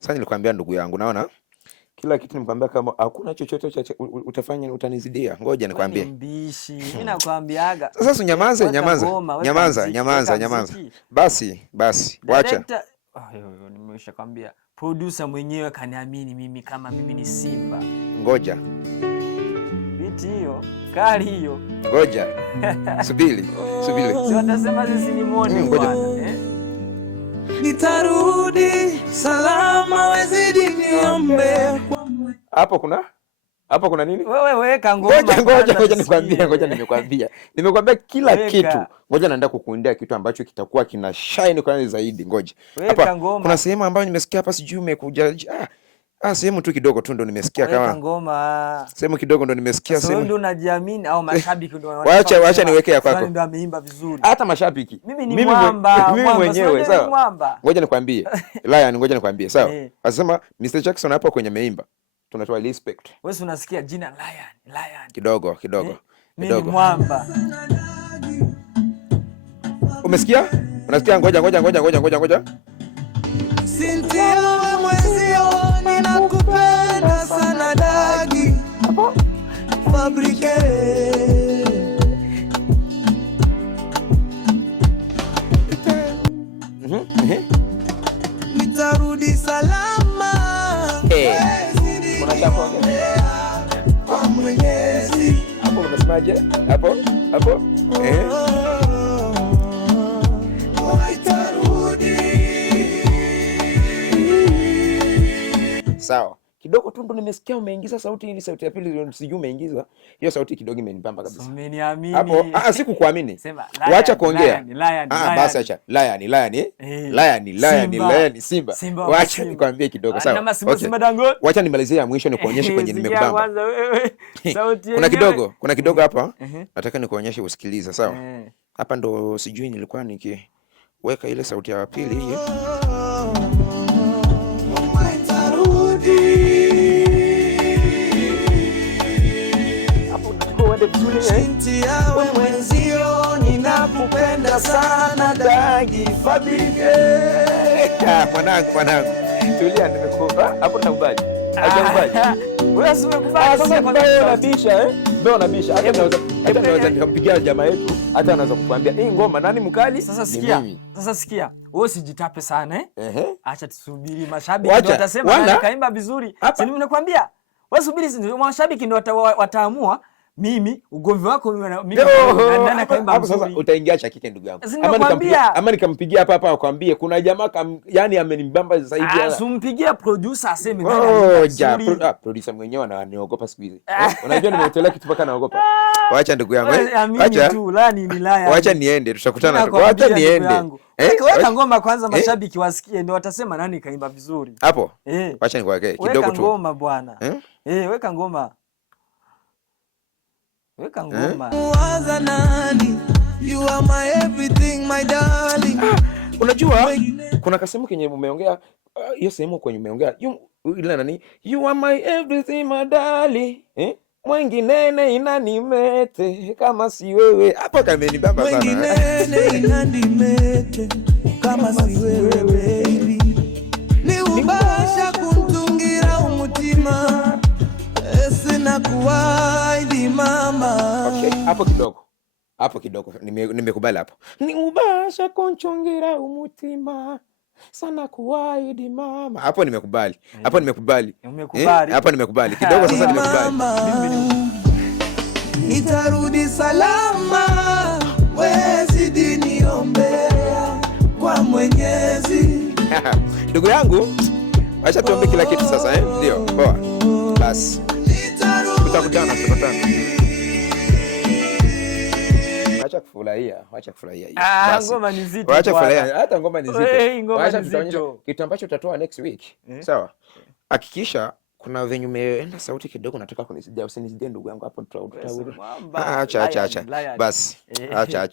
Sasa nilikwambia ndugu yangu, naona kila kitu nimekwambia, kama hakuna chochote cha utafanya utanizidia. Ngoja nikwambie. Mbishi. Mimi nakwambiaga. Sasa nyamaza, nyamaza. Basi, wacha. Nimeshakwambia. Producer mwenyewe kaniamini mimi kama mimi ni Simba. Ngoja. Biti hiyo, kali hiyo. Ngoja. Subiri. Si watasema sisi ni moni bwana. Nitarudi salama, wezidi niombe. Hapo kuna nini? Wewe weka ngoma. Ngoja nimekwambia. Nimekwambia kila kitu. Ngoja naenda kukuundia kitu ambacho kitakuwa kina shine kwa zaidi. Ngoja. Hapa kuna sehemu ambayo nimesikia hapa, sijui umekuja. Sehemu tu kidogo tu ndo nimesikia kama. Weka ngoma. Sehemu kidogo ndo nimesikia sehemu. Wewe ndo unajiamini au mashabiki ndo wanaona? Wacha niweke ya kwako. Ndo ameimba vizuri. Hata mashabiki. Mimi mwenyewe, sawa. Ngoja nikwambie. Lion, ngoja nikwambie, sawa. Anasema Mr. Jackson hapo kwenye meimba. Tunatoa respect. Wewe unasikia jina Lion. Kidogo. Mimi mwamba. Umesikia? Unasikia? Ngoja. Cynthia mwenzio, ninakupenda sana dagi. Fabrike. Nitarudi salama. Kwa Mwenyezi. Hapo unasemaje? Hapo? Sawa. Kidogo tu ndo nimesikia umeingiza sauti hii, sauti ya pili sijui umeingiza. Hiyo sauti kidogo imenibamba kabisa. Umeniamini. Hapo sikukuamini. Wacha kuongea. Basi acha. Lion, Simba. Wacha nikwambie kidogo, sawa. Wacha nimalizie ya mwisho nikuonyeshe kwenye nimekubamba. Kuna kidogo hapa. Nataka nikuonyeshe usikilize, sawa. Hapa ndo sijui nilikuwa nikiweka ile sauti ya pili hii. Cynthia mwenzio, ninakupenda sana dagi. Fabrike. Mwanangu. Tulia, nimekupa. Hapo nakubali. Hajakubali. Wewe usimekubali. Sasa unabisha, Ndio unabisha. Hata naweza nikampigia jamaa yetu, hata anaweza kukuambia, "Hii ngoma nani mkali?" Sasa sikia. Wewe usijitape sana, Acha tusubiri mashabiki ndio watasema nani kaimba vizuri. Si mimi nakwambia. Wewe subiri, mashabiki ndio wataamua. Mimi ugomvi wako mimi na kaimba hapo. Sasa utaingia cha kike, ndugu yangu. Ama nikampigia hapa akwambie kuna jamaa yani amenibamba zaidi. Asumpigia producer aseme nani. Producer mwenyewe ananiogopa siku hizi. Unajua nimetolea kitu mpaka naogopa. Wacha ndugu yangu, wacha niende, tutakutana. Wacha niende. Weka ngoma kwanza, mashabiki wasikie ndio watasema nani kaimba vizuri. Hapo. Wacha nikwake kidogo tu. Weka ngoma bwana. Weka ngoma. Waza nani? You are my everything, my darling. Unajua kuna kasemu kwenye umeongea, hiyo sehemu kwenye umeongea ile nani, you are my everything, my darling. Mwingine inanimete kama si wewe. Hapo kamenibamba sana. Mwingine inanimete kama si wewe baby. Ni ubasha kuntungira umutima. Sina kuwaidi mama. Okay, hapo kidogo. Nimekubali hapo. Ni ubasha kunchongira umutima. Sana kuwaidi mama. Hapo nimekubali. Hapo nimekubali. Kidogo sasa nimekubali. Nitarudi salama. Wezidi niombea kwa Mwenyezi. Ndugu yangu, acha tuombe kila kitu sasa, Ndio. Poa. Basi. Tutakutana. Acha kufurahia. Ngoma ni nzito. Acha kufurahia. Hata ngoma ni nzito. Acha tutaonyesha kitu ambacho tutatoa next week. Sawa? Hakikisha kuna venye umeenda sauti kidogo, nataka kunisidia, usinisidia ndugu yangu hapo. Acha. Basi. Acha.